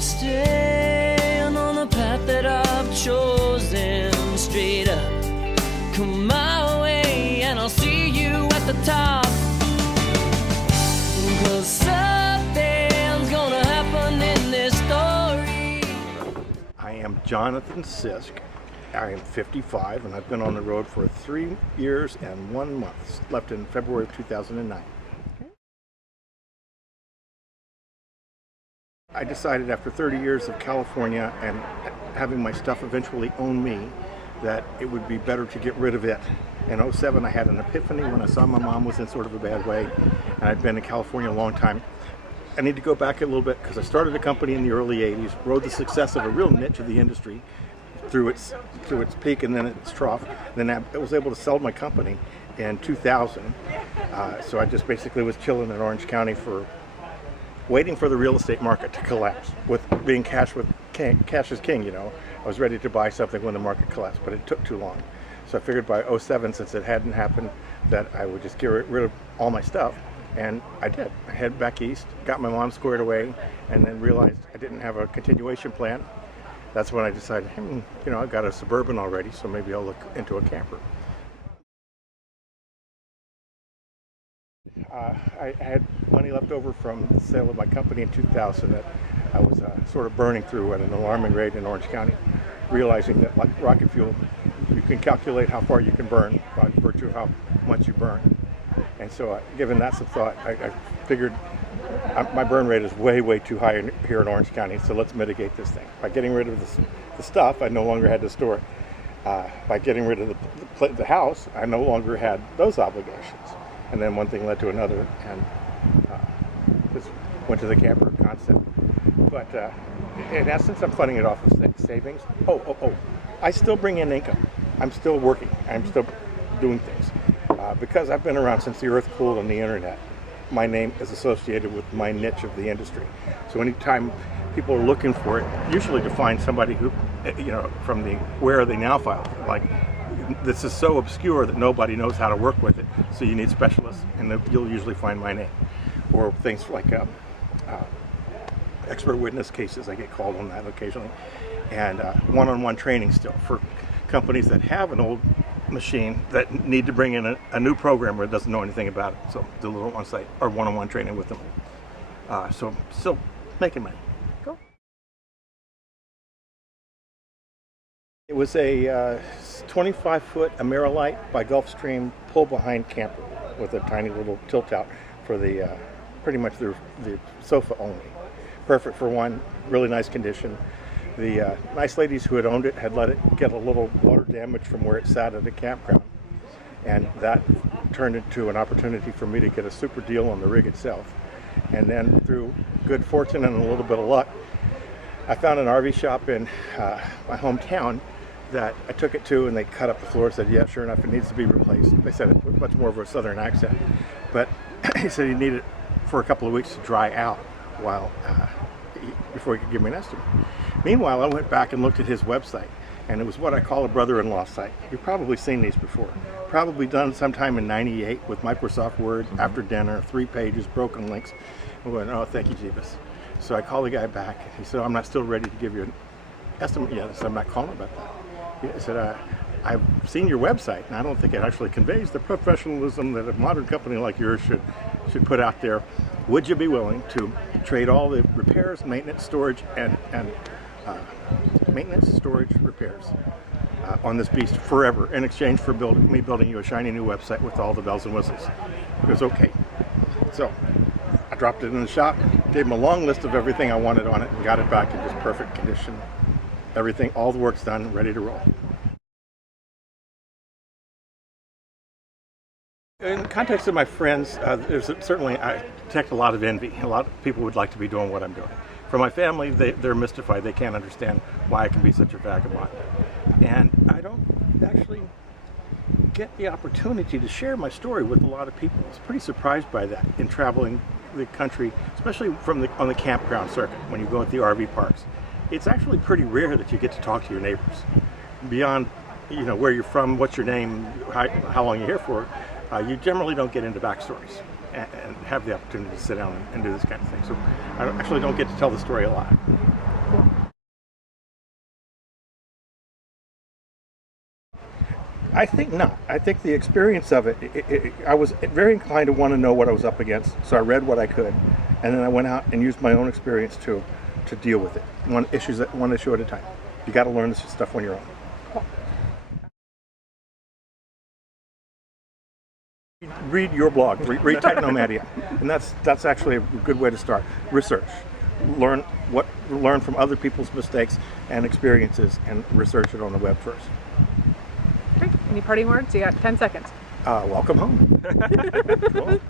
Staying on the path that I've chosen, straight up, come my way, and I'll see you at the top. 'Cause something's gonna happen in this story. I am Jonathan Sisk. I am 55 and I've been on the road for 3 years and 1 month, left in February of 2009. I decided after 30 years of California and having my stuff eventually own me that it would be better to get rid of it. In '07 I had an epiphany when I saw my mom was in sort of a bad way, and I'd been in California a long time. I need to go back a little bit because I started a company in the early 80s, rode the success of a real niche of the industry through its peak and then its trough. Then I was able to sell my company in 2000. So I just basically was chilling in Orange County waiting for the real estate market to collapse. With being cash is king, you know. I was ready to buy something when the market collapsed, but it took too long. So I figured by '07, since it hadn't happened, that I would just get rid of all my stuff. And I did. I headed back east, got my mom squared away, and then realized I didn't have a continuation plan. That's when I decided, you know, I've got a Suburban already, so maybe I'll look into a camper. I had money left over from the sale of my company in 2000 that I was sort of burning through at an alarming rate in Orange County, realizing that, like rocket fuel, you can calculate how far you can burn by virtue of how much you burn. And so given that some thought, I figured my burn rate is way too high here in Orange County, so let's mitigate this thing. By getting rid of the stuff, I no longer had to store it. By getting rid of the house, I no longer had those obligations. And then one thing led to another, and just went to the camper concept. But in essence, I'm funding it off of savings. I still bring in income. I'm still working. I'm still doing things. Because I've been around since the earth cooled on the internet, my name is associated with my niche of the industry. So anytime people are looking for it, usually to find somebody who, you know, from the where are they now file, like this is so obscure that nobody knows how to work with it. So you need specialists, and you'll usually find my name. Or things like expert witness cases, I get called on that occasionally. And one-on-one training still for companies that have an old machine that need to bring in a new programmer that doesn't know anything about it. So do a little on-site or one-on-one training with them. So still making money. Go. It was a 25-foot Amerilite by Gulfstream pull-behind camper with a tiny little tilt-out for the pretty much the sofa only. Perfect for one, really nice condition. The nice ladies who had owned it had let it get a little water damage from where it sat at a campground, and that turned into an opportunity for me to get a super deal on the rig itself. And then through good fortune and a little bit of luck, I found an RV shop in my hometown that I took it to, and they cut up the floor and said, yeah, sure enough, it needs to be replaced. They said it with much more of a southern accent, but he said he needed it for a couple of weeks to dry out before he could give me an estimate. Meanwhile, I went back and looked at his website, and it was what I call a brother-in-law site. You've probably seen these before. Probably done sometime in '98 with Microsoft Word, after dinner, 3 pages, broken links. I went, oh, thank you, Jeebus. So I called the guy back. He said, I'm not still ready to give you an estimate yet. I said, I'm not calling about that. He said, I've seen your website, and I don't think it actually conveys the professionalism that a modern company like yours should put out there. Would you be willing to trade all the repairs, maintenance, storage, and maintenance, storage, repairs on this beast forever in exchange for me building you a shiny new website with all the bells and whistles? He goes, okay. So I dropped it in the shop, gave him a long list of everything I wanted on it, and got it back in just perfect condition. Everything, all the work's done, ready to roll. In the context of my friends, there's certainly, I detect a lot of envy. A lot of people would like to be doing what I'm doing. For my family, they're mystified. They can't understand why I can be such a vagabond. And I don't actually get the opportunity to share my story with a lot of people. I was pretty surprised by that in traveling the country, especially on the campground circuit, when you go at the RV parks. It's actually pretty rare that you get to talk to your neighbors. Beyond, you know, where you're from, what's your name, how long you're here for, you generally don't get into backstories and have the opportunity to sit down and do this kind of thing. So I actually don't get to tell the story a lot. I think not. I think the experience of it, I was very inclined to want to know what I was up against, so I read what I could, and then I went out and used my own experience to deal with it, one issue at a time. You got to learn this stuff on your own. Read your blog, read Technomadia, and that's actually a good way to start. Research, learn from other people's mistakes and experiences, and research it on the web first. Great. Any parting words? You got 10 seconds. Welcome home. Cool.